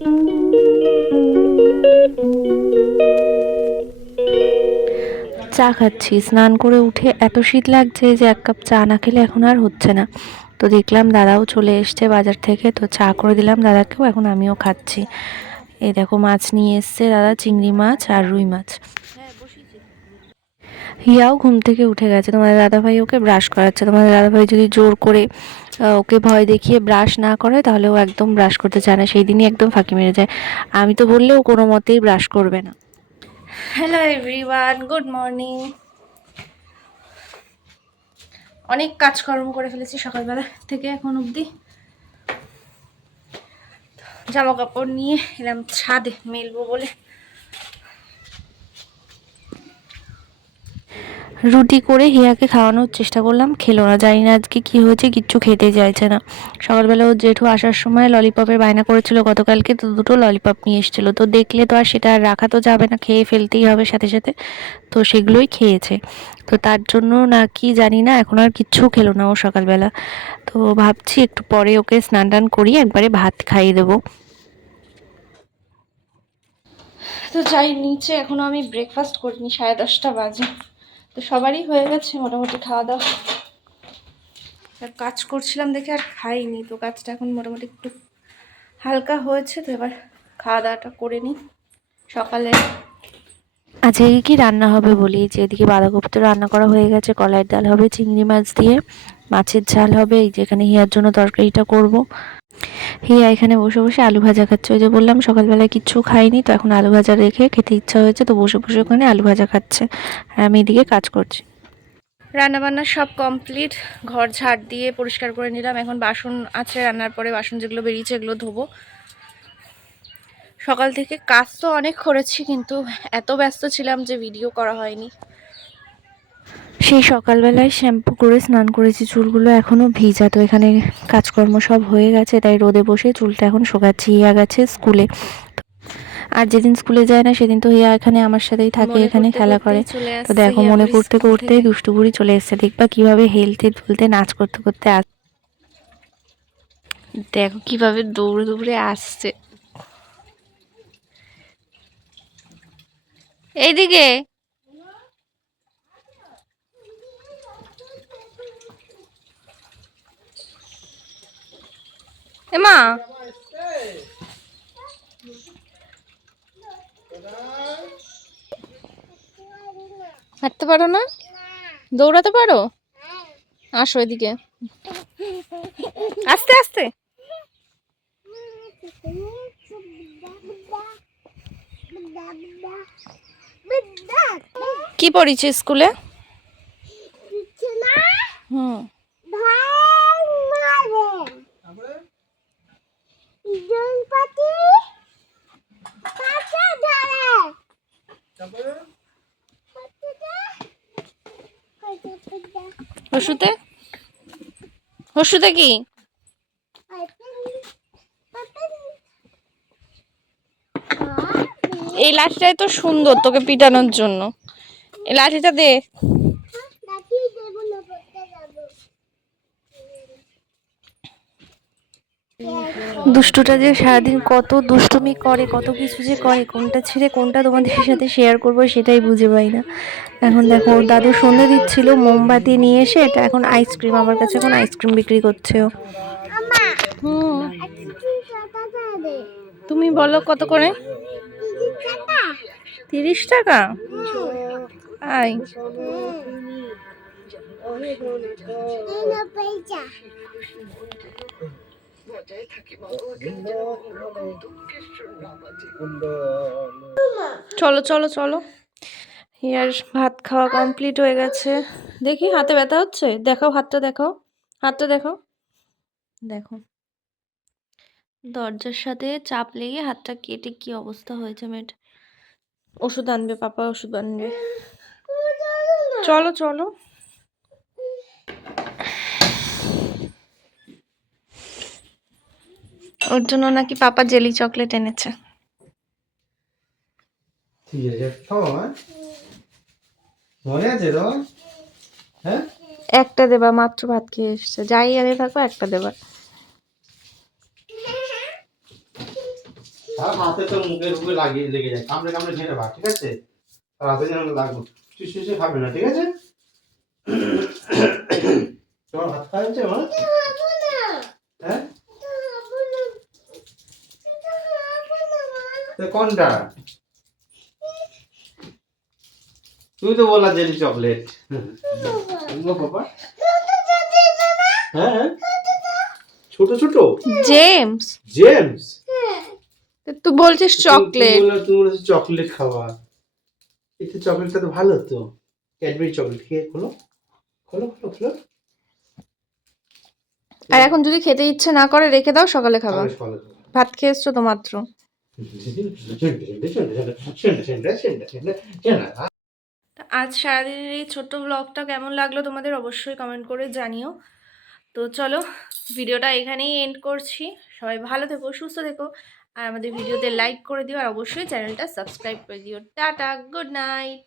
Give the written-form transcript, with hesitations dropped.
চা খাচ্ছি। স্নান করে উঠে এত শীত লাগছে যে এক কাপ চা না খেলে এখন আর হচ্ছে না। তো দেখলাম দাদাও চলে এসছে বাজার থেকে, তো চা করে দিলাম দাদাকেও, এখন আমিও খাচ্ছি। এই দেখো মাছ নিয়ে এসছে দাদা, চিংড়ি মাছ আর রুই মাছ। হিয়াও ঘুম থেকে উঠে গেছে, তোমাদের দাদাভাই ওকে ব্রাশ করাচ্ছে। তোমাদের দাদাভাই যদি জোর করে ওকে ভয় দেখিয়ে ব্রাশ না করে তাহলে ও একদম ব্রাশ করতে চায় না, সেই দিনই একদম ফাঁকি মেরে যায়। আমি তো বললেও কোনো মতেই ব্রাশ করবে না। Hello everyone, good morning. অনেক কাজকর্ম করে ফেলেছি সকালবেলা থেকে এখন অবধি। জামা কাপড় নিয়ে এলাম ছাদে মেলবো বলে। রুটি করে হিয়াকে খাওয়ানোর চেষ্টা করলাম, খেলো না। জানি না আজকে কি হয়েছে, কিচ্ছু খেতে চাইছে না। সকালবেলা ও জেঠু আসার সময় ললিপপের বায়না করেছিল গতকালকে, তো দুটো ললিপপ নিয়ে এসেছিল। তো দেখলে তো আর সেটা আর রাখা তো যাবে না, খেয়ে ফেলতেই হবে সাথে সাথে। তো সেগুলোই খেয়েছে। তো তার জন্য না কি জানি না এখন আর কিচ্ছু খেলো না ও সকালবেলা। তো ভাবছি একটু পরে ওকে স্নান টান করিয়ে একবারে ভাত খাইয়ে দেবো। তো যাই নিচে, এখনো আমি ব্রেকফাস্ট করিনি, 10:30 বাজে। তো সবারই হয়ে গেছে মোটামুটি খাওয়া দাওয়া। কাজ করছিলাম দেখে আর খাইনি, তো কাজটা এখন মোটামুটি একটু হালকা হয়েছে। তো এবার খাওয়া দাওয়াটা করে নিই। সকালে আজকে কি রান্না হবে বলি, যে এদিকে বাঁধাকপি তো রান্না করা হয়ে গেছে, কলাইয়ের ডাল হবে চিংড়ি মাছ দিয়ে, মাছের ঝাল হবে, এই যেখানে হিয়ার জন্য তরকারিটা করব। হিয়া এখানে বসে বসে আলু ভাজা খাচ্ছে। ওই যে বললাম সকালবেলায় কিচ্ছু খাইনি, তো এখন আলু ভাজা রেখে খেতে ইচ্ছা হয়েছে, তো বসে বসে ওখানে আলু ভাজা খাচ্ছে আর আমি এদিকে কাজ করছি। রান্নাবান্না সব কমপ্লিট, ঘর ঝাড় দিয়ে পরিষ্কার করে নিলাম। এখন বাসন আছে, রান্নার পরে বাসন যেগুলো বেরিয়েছে এগুলো ধোবো। সকাল থেকে কাজ তো অনেক করেছি, কিন্তু এত ব্যস্ত ছিলাম যে ভিডিও করা হয়নি। সেই সকালবেলায় শ্যাম্পু করে স্নান করেছি, চুলগুলো এখনও ভিজা। তো এখানে কাজকর্ম সব হয়ে গেছে, তাই রোদে বসে চুলটা এখন শোকাচ্ছি। হিয়া গেছে স্কুলে, আর যেদিন স্কুলে যায় না সেদিন তো হিয়া এখানে আমার সাথেই থাকে, এখানে খেলা করে। তো দেখো মনে করতে করতে দুষ্টু বুড়ি চলে এসছে। দেখবা কিভাবে হেলতে দুলতে নাচ করতে করতে দেখো কিভাবে দৌড়ে দৌড়ে আসছে। এইদিকে এমা, হাঁটতে পারো না, দৌড়াতে পারো? আসো এদিকে, আস্তে আস্তে। কি পড়িছে স্কুলে? হুম, ওষুধে ওষুধে কি? এই লাঠিটাই তো সুন্দর তোকে পিটানোর জন্য, এই লাঠিটা দে। দুষ্টুটা যে সারাদিন কত দুষ্টুমি করে, কত কিছু যে করে, কোনটা ছেড়ে কোনটা তোমাদের সাথে শেয়ার করবো সেটাই বুঝে পাই না। এখন দেখো ওর দাদু সন্ধে দিচ্ছিল, মোমবাতি নিয়ে এসে এটা এখন আইসক্রিম, আমার কাছে এখন আইসক্রিম বিক্রি করছে ও। হুম, তুমি বলো কত করে? 30 টাকা? আই চলো চলো চলো। ইয়ার ভাত খাওয়া কমপ্লিট হয়ে গেছে। দেখি হাতে ব্যথা হচ্ছে, দেখাও হাতটা, দেখাও হাতটা, দেখাও। দেখো দরজার সাথে চাপ লেগে হাতটা কেটে কি অবস্থা হয়েছে মেয়েটা। ওষুধ আনবে, পাপা ওষুধ আনবে। চলো চলো। ওর জন্য নাকি পাপা জেলি চকলেট এনেছে। একটা দেবা, মাত্র ভাত খেয়ে এসছে, যাই আনে থাকো একটা দেবা। আর হাতে তো মুখের উপরে লাগিয়ে লেগে যায়, কামড়ে কামড়ে ঝেড়ে ভাগ, ঠিক আছে? আর হাতে যেন লাগবে, চুষে খাবে না, ঠিক আছে? তোমার ভাত খাওয়া হয়েছে মা? হ্যাঁ, তো কোনটা? তুই তো বললা জেলি চকলেট। বাবা, হ্যাঁ ছোট ছোট জেমস, জেমস, তুই বলছিস চকলেট। তুমি বলেছো চকলেট খাওয়া, এতে চকলেটটা তো ভালো তো, ক্যাডবেরি চকলেট, খেয়ে খোলো খোলো খোলো খোলো। আর এখন যদি খেতে ইচ্ছে না করে রেখে দাও, সকালে খাবা। তাহলে ফলো করো। ভাত খেয়েছো তো মাত্র। আজ সারাদিনের এই ছোট্ট ব্লগটা কেমন লাগলো তোমাদের অবশ্যই কমেন্ট করে জানিও। তো চলো, ভিডিওটা এখানেই এন্ড করছি। সবাই ভালো থেকো, সুস্থ থেকো, আর আমাদের ভিডিওতে লাইক করে দিও, আর অবশ্যই চ্যানেলটা সাবস্ক্রাইব করে দিও। Tata, good night.